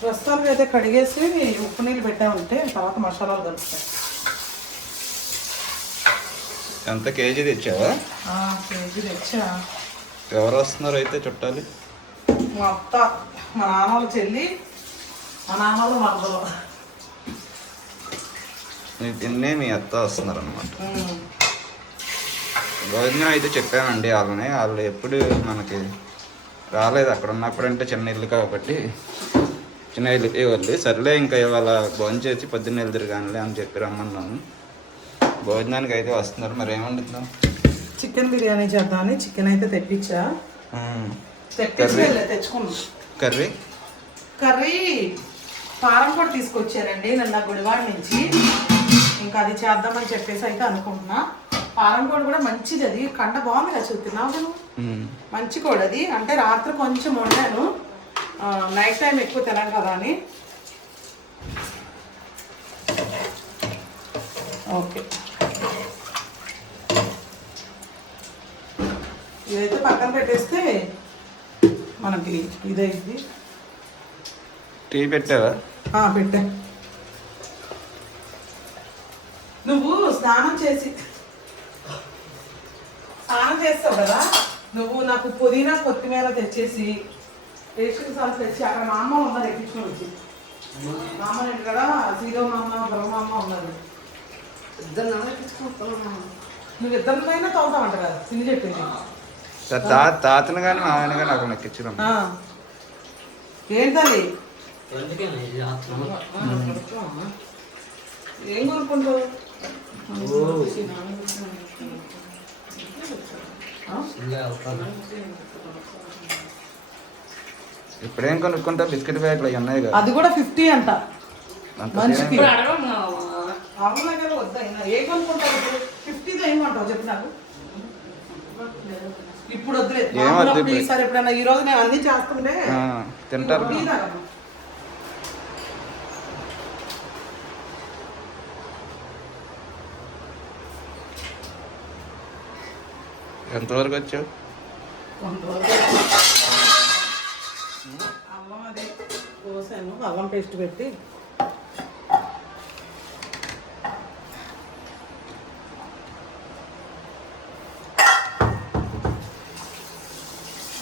ప్రస్తుతానికి అయితే కడిగేసి ఉప్పు నీళ్ళు పెట్టామంటే తర్వాత మసాలాలు కలుస్తాయి ఎంత కేజీ తెచ్చావా? కేజీ తెచ్చా. ఎవరు వస్తున్నారు అయితే చుట్టాలి? మా అత్త మా నాన్నల చెల్లి మా నాన్నలు మరదలు. తిన్నే మీ అత్త వస్తున్నారు అనమాట భోజనం అయితే చెప్పానండి వాళ్ళని. వాళ్ళు ఎప్పుడు మనకి రాలేదు. అక్కడ ఉన్నప్పుడు అంటే చిన్న ఇల్లు కాబట్టి చిన్న ఇల్లు ఇవ్వాలి సర్లే ఇంకా ఇవాళ భోజనం చేసి పొద్దున్న వెళ్తారు కానీ అని చెప్పి రమ్మన్నాను. భోజనానికి అయితే వస్తున్నారు. మరి ఏమంటున్నాం చికెన్ బిర్యానీ చేద్దామని చికెన్ అయితే తెప్పించా. కర్రీ? కర్రీ? కారం కూడా తీసుకొచ్చారండి నిన్న గుడివాడ నుంచి. ఇంకా అది చేద్దామని చెప్పేసి అయితే అనుకుంటున్నా. కారం కూడా కూడా మంచిది అది. కండ బాగుంది కదా చూస్తున్నావు. మంచి కూడా అది. అంటే రాత్రి కొంచెం వండాను. నైట్ టైం ఎక్కువ తినను కదా అని. ఓకే. ఇదైతే పక్కన పెట్టేస్తే మనకి ఇదైంది. టీ పెట్టావా? ఆ, పెట్టా. నువ్వు స్నానం చేసి స్నానం చేస్తావు కదా నువ్వు నాకు పుదీనా కొత్తిమీర తెచ్చేసి రేషన్ సాల్స్ తెచ్చి అక్కడ మా అమ్మ ఉన్నది ఎక్కించుకొని వచ్చి. మా అమ్మ నేను కదా సీరో మా అమ్మ బ్రహ్మ అమ్మ ఉన్నది నువ్వు ఇద్దరిపైన తోలుతావంట కదా సిని చెప్పింది. తాతను కానీ మామయ్యను కానీ అక్కడ ఎక్కించడం ఆ. ఏంటది ఏం కొనుక్కుంటావు ఇప్పుడేం కొనుక్కుంటా బిస్కెట్ ప్యాకెట్లు అవి ఉన్నాయి కదా. అది కూడా ఫిఫ్టీ అంట. అంత మనిషికి. ఏ కొనుక్కుంటావు ఫిఫ్టీతో ఏమంటావు? చెప్పు నాకు. ఇప్పుడు వద్దు. ఈసారి ఎప్పుడైనా ఈ రోజు నేను అన్ని చేస్తుంటే ఆ, తింటారు. ఎంతవరకు వచ్చావు. అల్లం అది కోసాను. అల్లం పేస్ట్ పెట్టి.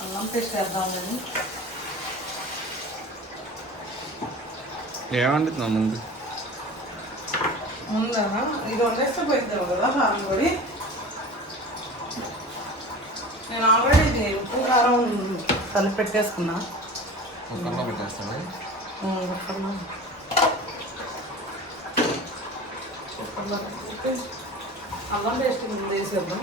అల్లం పేస్ట్ వేద్దామని ఏమంటున్నావు ముందు? ఉందా ఇది వండేస్తే పోయిద్దాం కదా కారం పొడి. నేను ఆల్రెడీ ఉప్పు కారం కలిపి పెట్టేసుకున్నా. కుక్కర్లో పెట్టేస్తావా? ఉమ్, కుక్కర్లో. అల్లం పేస్ట్ ముందు వేసేద్దాం.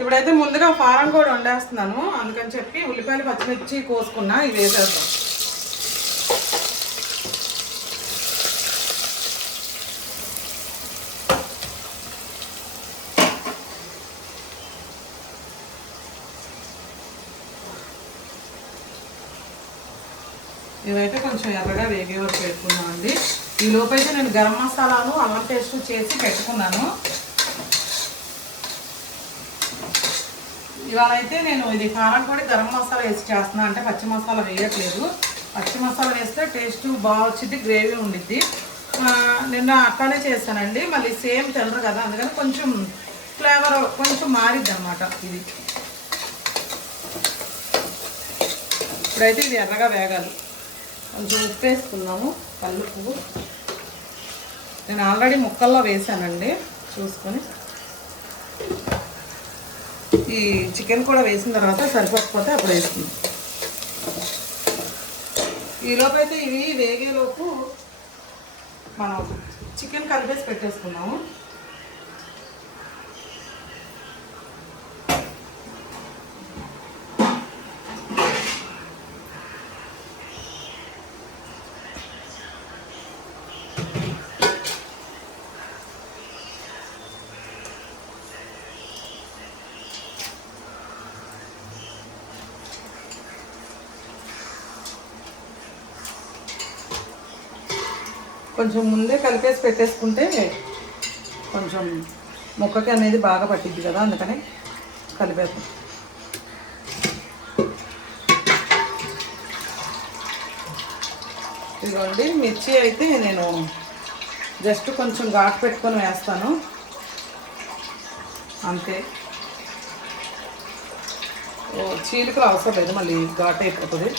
ఇప్పుడైతే ముందుగా ఫారం కూడా వండేస్తున్నాను. అందుకని చెప్పి ఉల్లిపాయలు పచ్చిమిర్చి కోసుకున్నా ఇవి వేసేద్దాం. కొంచెం ఎర్రగా వేగే వరకు పెట్టుకున్నామండి. ఈ లోపైతే నేను గరం మసాలాను అల్లం పేస్ట్ చేసి పెట్టుకున్నాను. ఇవాళ అయితే నేను ఇది కారం పొడి గరం మసాలా వేసి చేస్తున్నా. అంటే పచ్చి మసాలా వేయట్లేదు. పచ్చి మసాలా వేస్తే టేస్ట్ బాగా వచ్చింది గ్రేవీ ఉండిద్ది. నిన్న అట్లానే చేశానండి. మళ్ళీ సేమ్ తెలరు కదా అందుకని కొంచెం ఫ్లేవర్ కొంచెం మారిద్ది అనమాట ఇది. ఇప్పుడైతే ఇది ఎర్రగా వేగాలి. కొంచెం ఉప్పు వేసుకున్నాము కల్లుపు నేను ఆల్రెడీ ముక్కల్లో వేసానండి చూసుకొని. ఈ చికెన్ కూడా వేసిన తర్వాత సరిపోకపోతే అప్పుడు వేసుకుందాం. ఈలోపు అయితే ఇవి వేగేలోపు మనం చికెన్ కలిపేసి పెట్టేసుకున్నాము కొంచెం ముందే కలిపేసి పెట్టేసుకుంటే కొంచెం మొక్కకి అనేది బాగా పట్టిద్ది కదా అందుకని కలిపేస్తాం ఇదిగోండి మిర్చి అయితే నేను జస్ట్ కొంచెం ఘాటు పెట్టుకొని వేస్తాను. అంతే. ఓ చీలికలు అవసరం లేదు మళ్ళీ ఘాట్ అయిపోతుంది.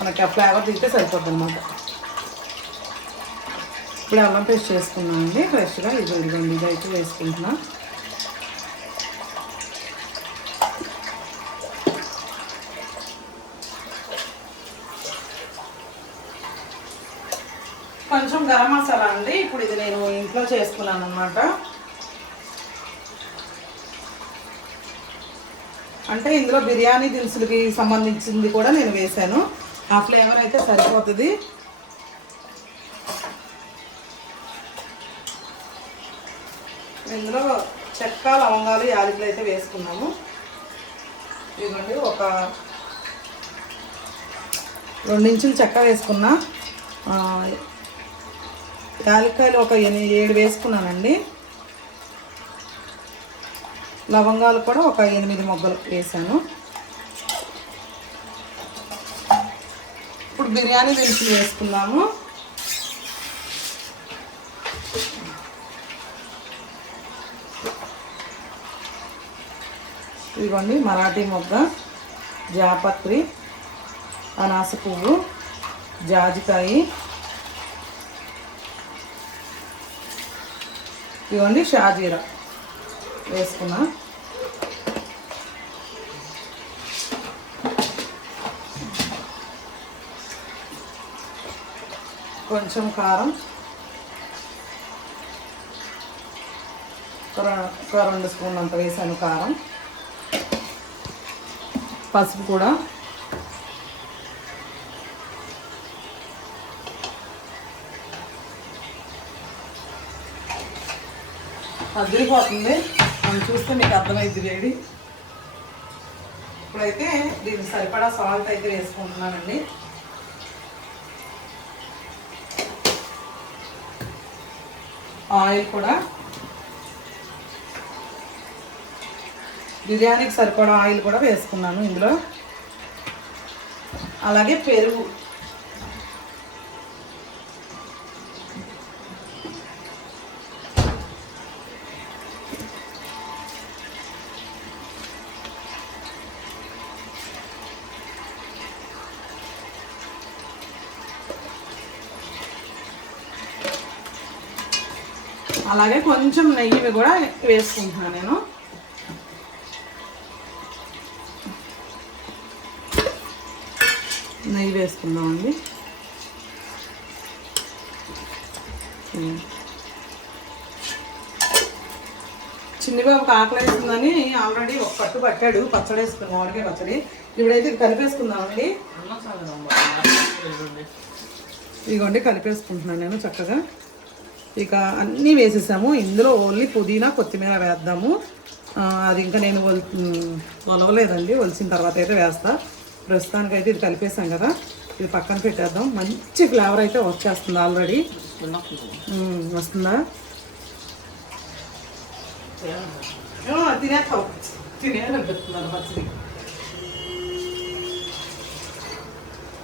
మనకి ఆ ఫ్లేవర్ తీస్తే సరిపోతుంది అనమాట ఇప్పుడు అల్లం పేస్ట్ చేసుకున్నానండి ఫ్రెష్గా ఇది ఇదిగోండి ఇది అయితే వేసుకుంటున్నా. కొంచెం గరం మసాలా అండి. ఇప్పుడు ఇది నేను ఇంట్లో చేసుకున్నాను అనమాట అంటే ఇందులో బిర్యానీ దినుసులకి సంబంధించింది కూడా నేను వేశాను. ఆ ఫ్లేవర్ అయితే సరిపోతుంది. ఇందులో చెక్క లవంగాలు యాలకులు అయితే వేసుకున్నాము. ఇదిగోండి ఒక రెండించులు చెక్క వేసుకున్నా. యాలక్కాయలు ఒక ఎనిమిది ఏడు వేసుకున్నానండి. లవంగాలు కూడా ఒక ఎనిమిది మొగ్గలు వేసాను. ఇప్పుడు బిర్యానీ దినుసులు వేసుకున్నాము. ఇవ్వండి మరాఠీ మొగ్గ జాపత్రి అనాస పువ్వు జాజికాయ. ఇవ్వండి షాజీరా వేసుకున్నా. కొంచెం కారం ఒక ఒక రెండు స్పూన్లు అంత వేసాను కారం. పసుపు కూడా. అదిరిపోతుంది. మనం చూస్తే మీకు అర్థమైంది వేడి ఇప్పుడైతే దీనికి సరిపడా సాల్ట్ అయితే వేసుకుంటున్నానండి. ఆయిల్ కూడా బిర్యానీకి సరిపడా ఆయిల్ కూడా వేసుకున్నాను ఇందులో. అలాగే పెరుగు. అలాగే కొంచెం నెయ్యి కూడా వేసుకుంటున్నాను నేను. నెయ్యి వేసుకుందామండి. ఉమ్. ఆకలి వేస్తుందని ఆల్రెడీ ఒక పట్టు పట్టాడు పచ్చడి వేసుకున్నాం ఆడికే పచ్చడి. ఇప్పుడైతే ఇది కలిపేసుకుందామండి. ఇదిగోండి కలిపేసుకుంటున్నాను నేను చక్కగా. ఇక అన్నీ వేసేసాము. ఇందులో ఓన్లీ పుదీనా కొత్తిమీర వేద్దాము. అది ఇంకా నేను ఒల్ ఒలవలేదండి ఒలిసిన తర్వాత అయితే వేస్తాను ప్రస్తుతానికి అయితే ఇది కలిపేసాం కదా. ఇది పక్కన పెట్టేద్దాం. మంచి ఫ్లేవర్ అయితే వచ్చేస్తుంది ఆల్రెడీ. వస్తుందా? తినేస్తావు. తినేయాలనిపిస్తున్నారు పచ్చడి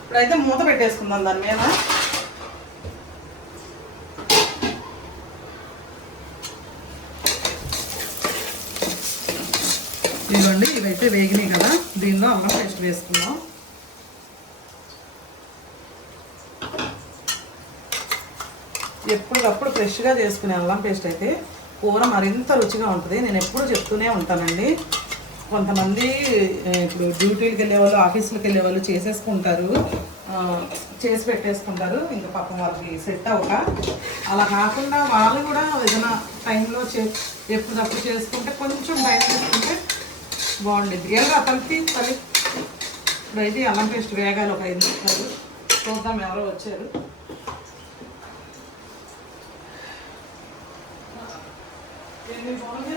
ఇప్పుడైతే మూత పెట్టేసుకుందాం దాని మీద. అయితే వేగినాయి కదా దీనిలో అల్లం పేస్ట్ వేసుకుందాం. ఎప్పటికప్పుడు ఫ్రెష్గా చేసుకునే అల్లం పేస్ట్ అయితే కూర మరింత రుచిగా ఉంటుంది. నేను ఎప్పుడు చెప్తూనే ఉంటానండి. కొంతమంది ఇప్పుడు డ్యూటీలకు వెళ్ళేవాళ్ళు ఆఫీసులకు వెళ్ళేవాళ్ళు చేసేసుకుంటారు. చేసి పెట్టేసుకుంటారు. ఇంకా పాపం వాళ్ళకి సెట్ అవ్వక. అలా కాకుండా వాళ్ళు కూడా ఏదైనా టైంలో చే ఎప్పుడప్పుడు చేసుకుంటే కొంచెం టైం చేసుకుంటే బాగుండేది ఏదో కలిపి ఇప్పుడు అయితే అల్లం పేస్ట్ వేగాలి ఒక ఐదు నిమిషాలు. చూద్దాం ఎవరో వచ్చారు. ఎన్ని బాగుంది?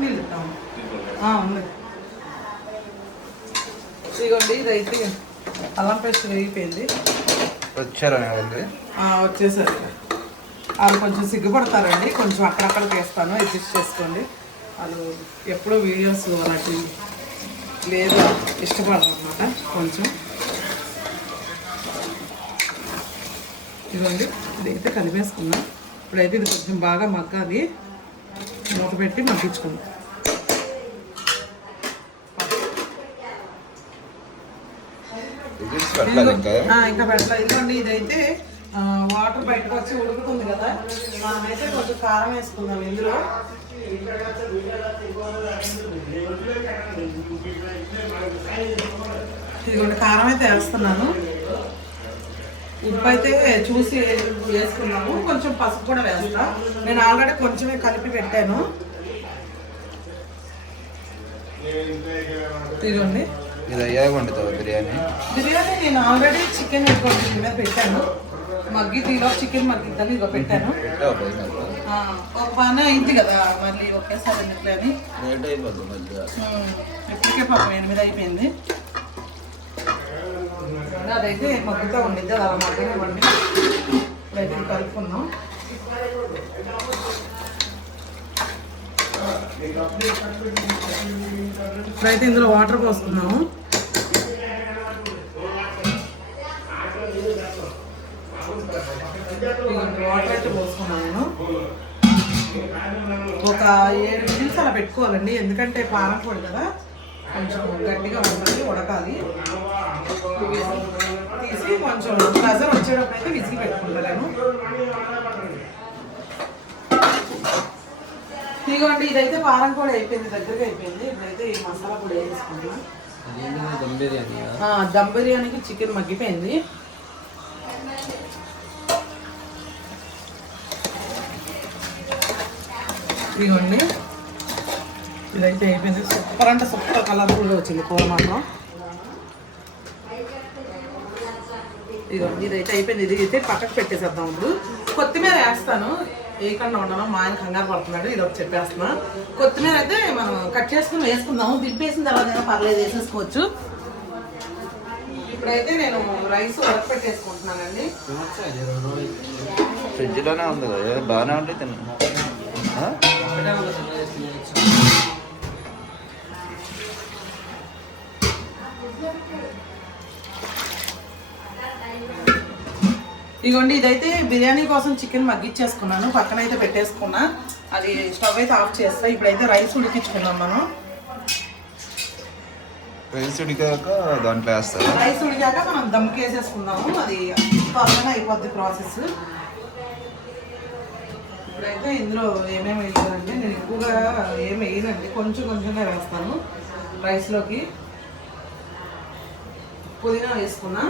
నీళ్ళు ఇస్తాము ఇదిగోండి. ఇదైతే అల్లం పేస్ట్ వేగిపోయింది. ఆ, వచ్చేసరి. వాళ్ళు కొంచెం సిగ్గుపడతారండి. కొంచెం అక్కడక్కడ చేస్తాను అడ్జస్ట్ చేసుకోండి. వాళ్ళు ఎప్పుడూ వీడియోస్ అలాంటి లేదు ఇష్టపడరు అనమాట కొంచెం. ఇదిగోండి ఇదైతే కలిపేసుకున్నాం. ఇప్పుడైతే ఇది కొంచెం బాగా మగ్గాలి. మూత పెట్టి మగ్గించుకుందాం. ఇంకా? పెట్టలేదు ఇదిగోండి ఇదైతే వాటర్ బయటకు వచ్చి ఉడుకుతుంది కదా. మనమైతే కొంచెం కారం వేసుకుందాం ఇందులో. ఇదిగోండి కారం అయితే వేస్తున్నాను. ఉప్పు అయితే చూసి వేసుకున్నాము. కొంచెం పసుపు కూడా వేస్తా. నేను ఆల్రెడీ కొంచెమే కలిపి పెట్టాను. ఇది అయ్యాక వండుతావు బిర్యానీ? బిర్యానీ నేను ఆల్రెడీ చికెన్ మీద పెట్టాను. మగ్గి తీలో చికెన్ మగ్గిద్దని ఇదిగో పెట్టాను. ఒక పని అయింది కదా మళ్ళీ ఒకేసారి ఎందుకులే అని. ఇప్పటికే పాపం ఎనిమిది అయిపోయింది. అదైతే మగ్గుతూ ఉండిద్ది అది అలా మగ్గనివ్వండి ఇప్పుడైతే కలుపుకుందాం. ఇప్పుడైతే ఇందులో వాటర్ పోసుకున్నాము వాటర్ అయితే పోసుకున్నాను ఒక ఏడు నిమిషాలు అలా పెట్టుకోవాలండి ఎందుకంటే పారం పొడి కదా. కొంచెం గట్టిగా ఉండాలి ఉడకాలి. తీసి కొంచెం ప్రెజర్ వచ్చేటప్పుడు అయితే విసిగి పెట్టుకుంటాను. ఇదిగోండి ఇదైతే పారం పొడి అయిపోయింది దగ్గరగా అయిపోయింది. ఇప్పుడైతే ఈ మసాలా పొడి వేసుకుంటున్నాం దమ్ బిర్యానీకి చికెన్ మగ్గిపోయింది. ఇదిగోండి. ఇదైతే అయిపోయింది. సూపర్ అంటే సూపర్ కలర్ఫుల్గా వచ్చింది కూర మాత్రం. ఇదిగోండి ఇదైతే అయిపోయింది. ఇది అయితే పక్కకు పెట్టేసేద్దాం ఇప్పుడు. కొత్తిమీర వేస్తాను. వేయకుండా ఉండను మా ఆయన కంగారు పడుతున్నాడు. ఇది ఒకటి చెప్పేస్తున్నా. కొత్తిమీర అయితే మనం కట్ చేసుకుని వేసుకుందాము. దింపేసిన తర్వాత ఏమో పర్లేదు వేసేసుకోవచ్చు. ఇప్పుడైతే నేను రైస్ ఉడకపెట్టేసుకుంటున్నానండి ఫ్రిడ్జ్లోనే ఉంది కదా. బాగానే ఉంటే తిన్నా. ఇదిగోండి ఇదైతే బిర్యానీ కోసం చికెన్ మగ్గిచ్చేసుకున్నాను. పక్కన అయితే పెట్టేసుకున్నా. అది స్టవ్ అయితే ఆఫ్ చేస్తా. ఇప్పుడైతే రైస్ ఉడికించుకుందాం మనం. రైస్ ఉడికాక దాంట్లో వేస్తారా రైస్ ఉడికాక మనం దమ్కి వేసేసుకుందాము అది త్వరగానే అయిపోద్ది ప్రాసెస్. ఇప్పుడైతే ఇందులో ఏమేమి వేయాలంటే నేను ఎక్కువగా ఏమి వేయనండి. కొంచెం కొంచెంగా వేస్తాను రైస్లోకి. పుదీనా వేసుకున్నా.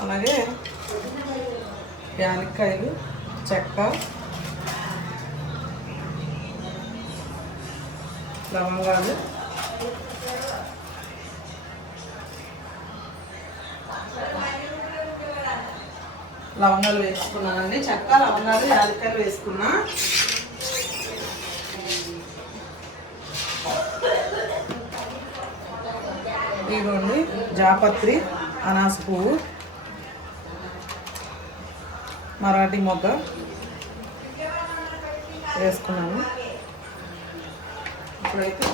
అలాగే యాలక్కాయలు చెక్క లవంగాలు. లవంగాలు వేసుకున్నానండి. చెక్క లవంగాలు యాలక్కాయలు వేసుకున్నా. ఇదిగోండి జాపత్రి అనాస పువ్వు మరాఠీ మొగ్గ వేసుకున్నాము. ఇప్పుడైతే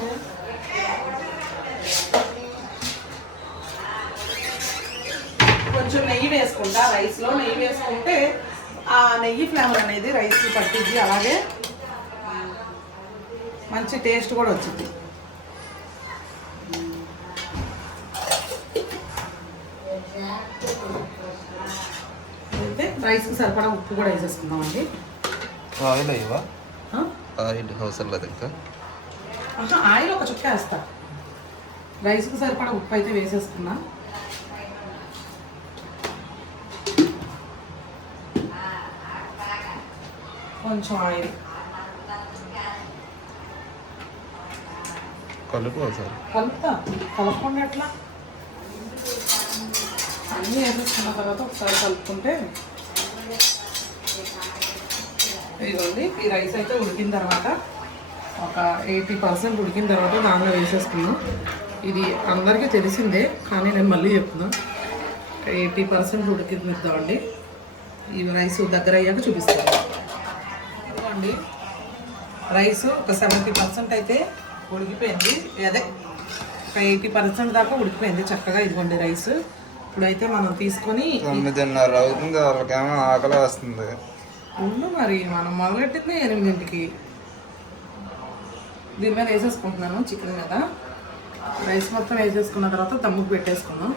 కొంచెం నెయ్యి వేసుకుంటా రైస్లో నెయ్యి వేసుకుంటే ఆ నెయ్యి ఫ్లేవర్ అనేది రైస్ పట్టింది అలాగే మంచి టేస్ట్ కూడా వచ్చింది రైస్కి సరిపడా ఉప్పు కూడా వేసేసుకుందామండి. ఆయిల్ అయ్యవా? ఆయిల్ అవసరం లేదు ఇంకా? ఆయిల్ ఒక చుక్క వేస్తా. రైస్కి సరిపడా ఉప్పు అయితే వేసేసుకున్నా. కొంచెం ఆయిల్. కలుపు ఒకసారి. కలుపుతా. కలపకుండా ఎట్లా? అన్నీ వేసేసుకున్న తర్వాత ఒకసారి కలుపుకుంటే ఇదిగోండి ఈ రైస్ అయితే ఉడికిన తర్వాత ఒక ఎయిటీ పర్సెంట్ ఉడికిన తర్వాత దానిలో వేసేసుకున్నాం ఇది అందరికీ తెలిసిందే కానీ నేను మళ్ళీ చెప్తున్నా. ఎయిటీ పర్సెంట్ ఉడికిద్దామండి ఈ రైస్ దగ్గర అయ్యాక చూపిస్తాను. ఇదిగోండి రైస్ ఒక సెవెంటీ పర్సెంట్ అయితే ఉడికిపోయింది. అదే ఒక ఎయిటీ పర్సెంట్ దాకా ఉడికిపోయింది చక్కగా ఇదిగోండి రైస్. ఇప్పుడైతే మనం తీసుకొని తొమ్మిదిన్నర అవుతుంది వాళ్ళకేమో ఆకలి వస్తుంది. ఉండు మరి మనం మొదలెట్టింది ఎనిమిదింటికి. దీని మీద వేసేసుకుంటున్నాను చికెన్ మీద. రైస్ మొత్తం వేసేసుకున్న తర్వాత తమ్ముకు పెట్టేసుకున్నాం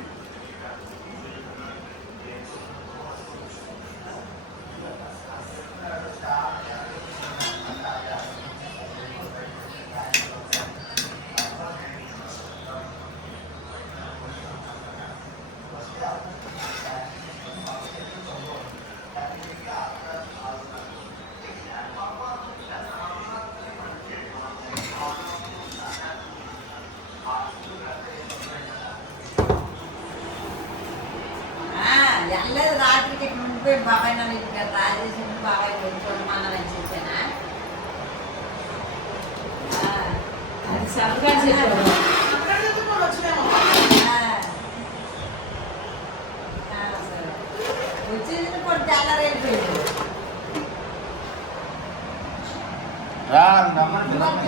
బాబాయ్ నన్ను ఇక్కడ రాజేసి బాబాయ్ కొంచెం మన చెప్పానా అది సరగా కూడా తెల్లరైపోయింది పడుకున్నారా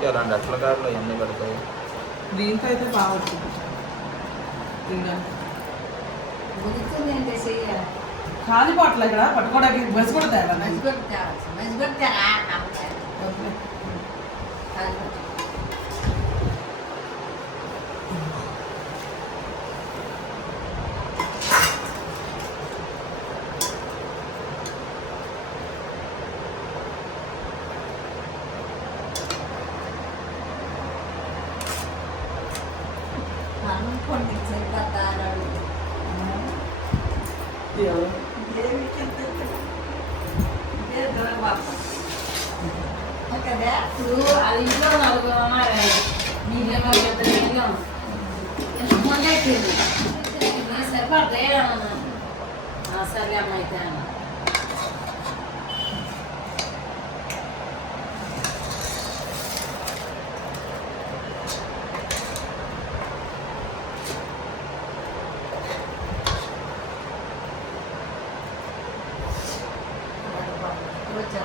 ఇదేంటి అలాంటి అట్ల కార్లు ఎన్ని పడతాయి? దీంతో అయితే బాగా వచ్చింది ఏంటి బాటిల్ ఇక్కడ పట్టుకోవడానికి బస్సు కూడా తేడా మంచి కొట్టి తేవచ్చు. మంచి కొట్టి తేరా మనం కొన్ని చెప్తారు కదా ఇప్పుడు అది ఇంట్లో నలుగురు ఉన్నారు మీరేమో చెప్తారు ఎంతమంది అయిపోయింది సరిపడతాయి సరే అమ్మ అయితే అన్న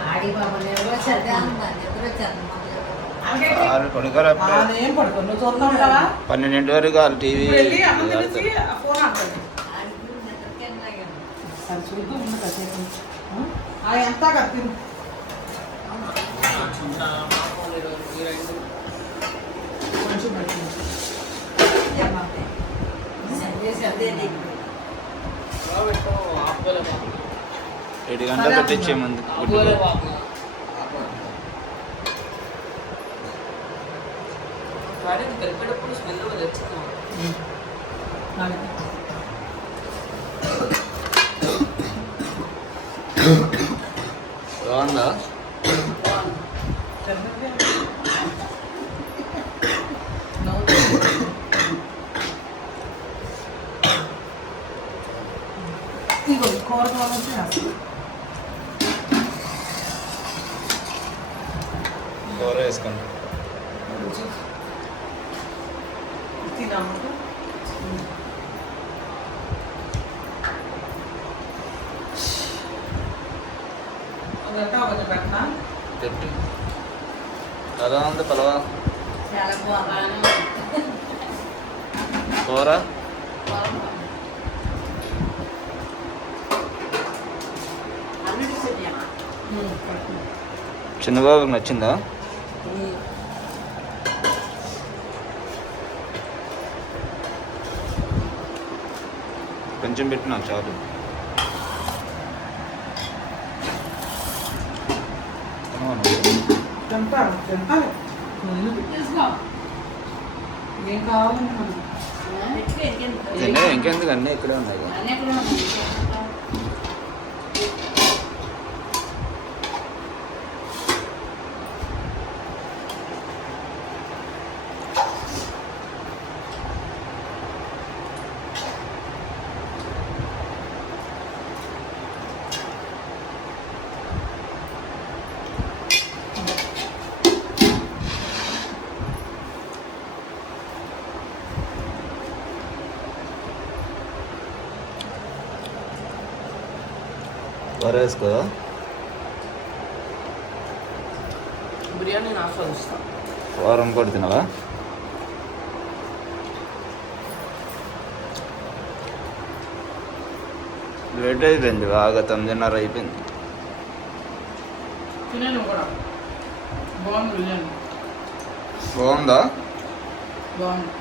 ఆడి బాబు నేను వాళ్ళు పడుకోరు అప్పుడే ఏం పడుకో నువ్వు చూస్తూ ఉంటావా పన్నెండింటి వరకు వాళ్ళు టీవీ ఇప్పుడు వెళ్ళి అన్నం తినేసి ఆ ఫోన్ ఆడుతుంది సరే చూద్దాం ముందు కాసేపు ఆ? ఆ? ఎంత కొంచెం పెట్టింది. ఏడు గంటలు పెట్టించే ముందు. Vale. అదంతా ఒకటి పెట్టనా పెట్టు ఎలా ఉంది పలవా? చాలా బాగుంది. కూర? అన్నిటి చెప్పామా పెట్టు. చిన్నబాబుకి నచ్చిందా కొంచెం పెట్టు నాకు చాలు. అవును. తింటారు తింటారు వదిలి. తీసుకో ఏం కావాలండి మనం ఎక్కువ ఎరిగింది. తినే వేసుకో. ఆస్వాదిస్తాం వారం కూడా తినవా? లేట్ అయిపోయింది బాగా తొమ్మిదిన్నర అయిపోయింది. బిర్యానీ. బాగుందా? బాగుంది.